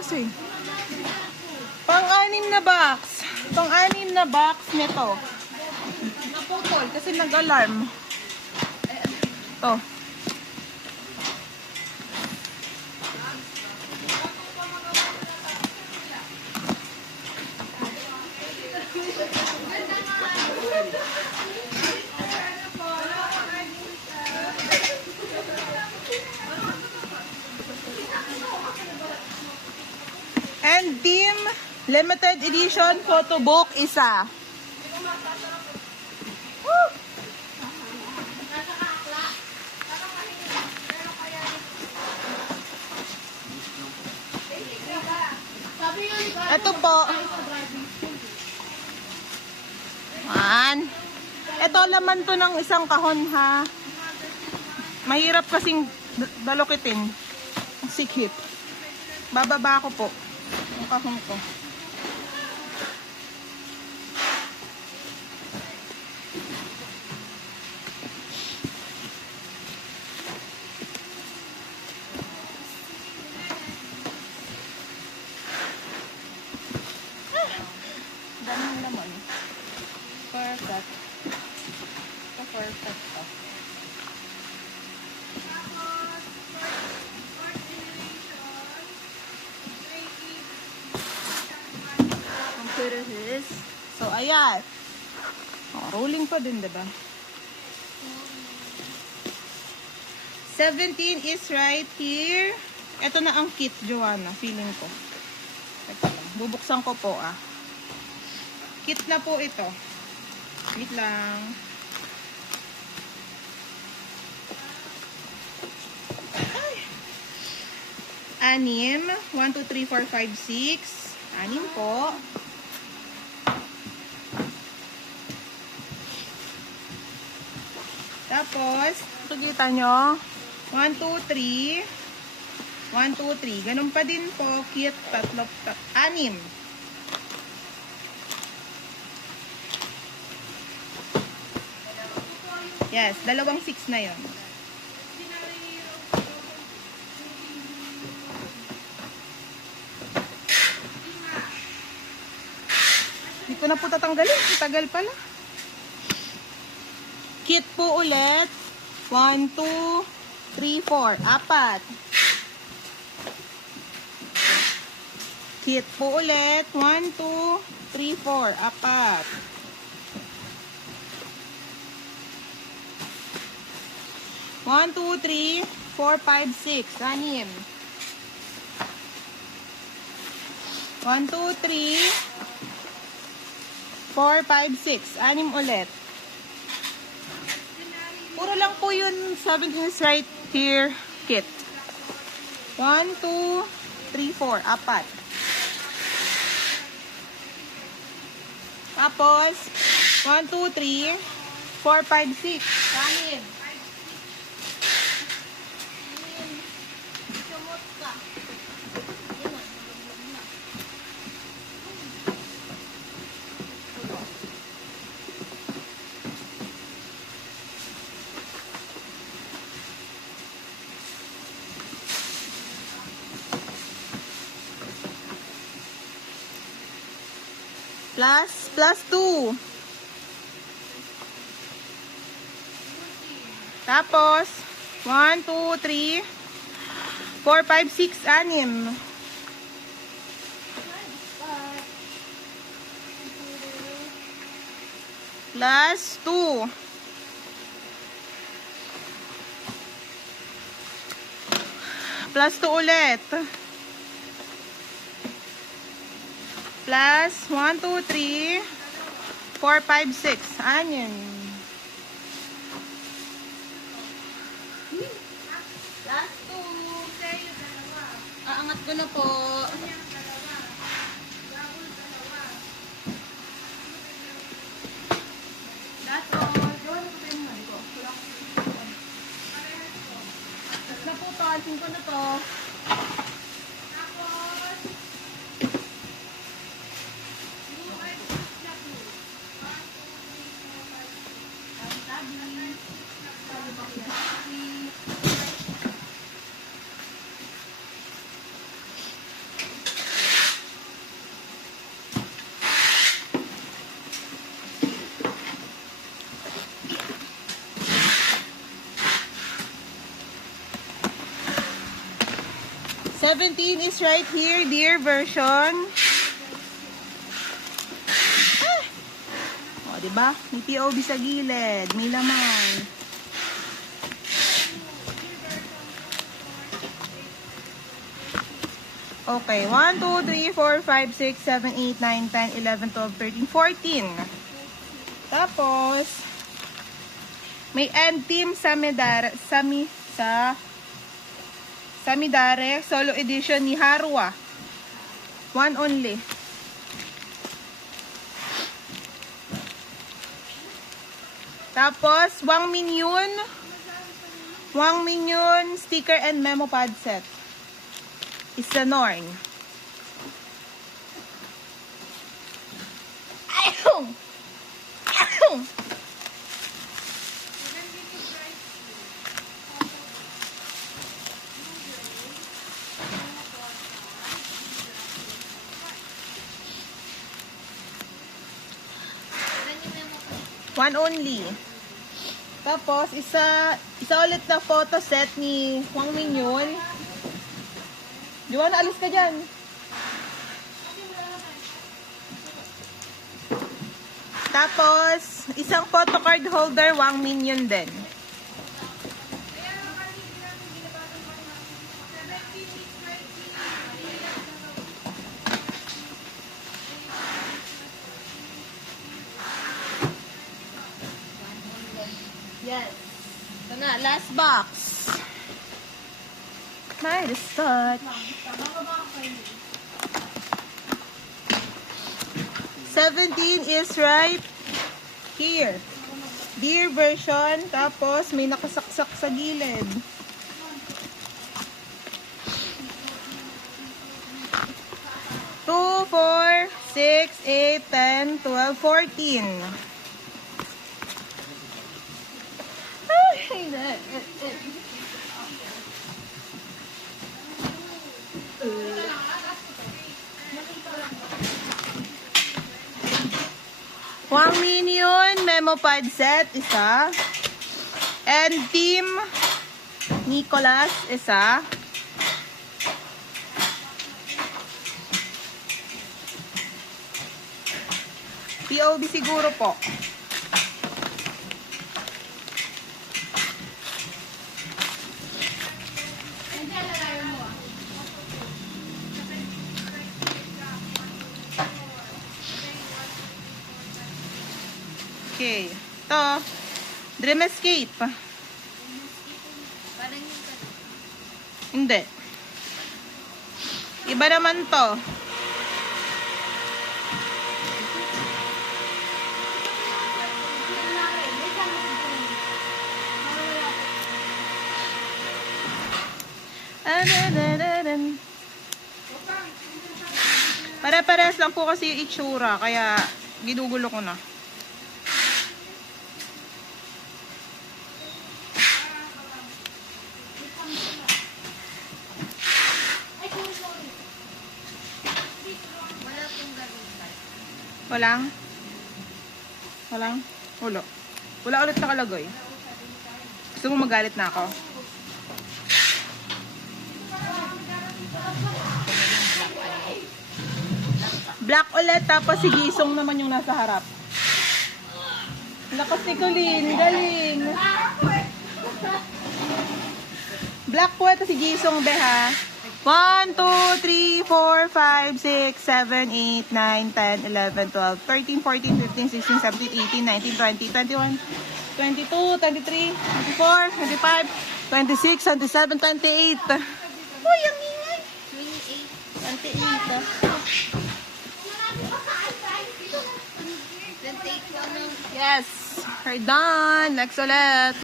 kasi. Pang-anim na box. Pang-anim na box nito. Naputol kasi nag-alarm. Ito. And Team Limited Edition Photo Book isa. Woo! Ito po. Ito laman to ng isang kahon ha. Mahirap kasing dalukitin. Sikip. Bababa ko po. Ang kahon ko. Daming naman. Perfect. Ito perfect to. So, ayan. Oh, rolling pa din, diba? 17 is right here. Ito na ang kit, Joanna. Feeling ko. Ito lang. Bubuksan ko po, ah. Kit na po ito. Wait lang. Ay. 6. 1, 2, 3, 4, 5, 6. 6 po. Tapos, kita nyo. 1, 2, 3. 1, 2, 3. Ganun pa din po. Kit, 6. Yes, 2 6 na yon. Hindi ko na po tatanggalin. Tagal pala. Kit po ulit. 1, 2, 3, 4. 4. Kit po ulit. 1, 2, 3, 4. 4. 1, 2, 3, 4, 5, 6. 6. 1, 2, 3, 4, 5, 6. 6 ulit. Puro lang po yun 17 is right here kit. 1, 2, 3, 4. 4. Tapos, 1, 2, 3, 4, 5, 6. 6. Plus 2. Tapos, 1, 2, 3, 4, 5, 6, 6. Plus 2. Plus 2 ulit. Plus 1, 2, 3, 4, 5, 6. 6. Last 2. Aangat ko na po. That's all. Last na po to. Alsin ko na to. 17 is right here, dear version. Ah! O, diba? May POV sa gilid. May laman. Okay, 1, 2, 3, 4, 5, 6, 7, 8, 9, 10, 11, 12, 13, 14. Tapos, may end team Samidare, Samidare solo edition ni Harwa. One only. Tapos, Wang Minion sticker and memo pad set. Isa Norn. Ayaw! Ayaw! One only. Tapos, isa ulit na photo set ni Wang Minion. Joanna, alis ka dyan. Tapos, isang photo card holder, Wang Minion din. Yes. Ito na, last box. Nice touch. 17 is right here. Dear version. Tapos, may nakasaksak sa gilid. Two, 4, 6, 8, 10, 12, 14. Wang Minion memo pad set, isa. And Team Nicholas, isa. POV siguro po. Okay. Ito. Dream Escape. Hindi. Iba naman to. Pare-pares lang po kasi yung itsura. Kaya ginugulo ko na. Walang? Walang? Wala. Wala ulit nakalagay. Gusto mo magalit na ako? Black ulit, tapos si Gisong naman yung nasa harap. Lakas ni Colleen, galing. Black po ito si Gisong, be ha. 1, 2, 3, 4, 5, 6, 7, 8, 9, 10, 11, 12, 13, 14, 15, 16, 17, 18, 19, 20, 21, 22, 23, 24, 25, 26, 27, 28. Uy, ang ingay. 28. 28. Yes, we're done. Next ulit.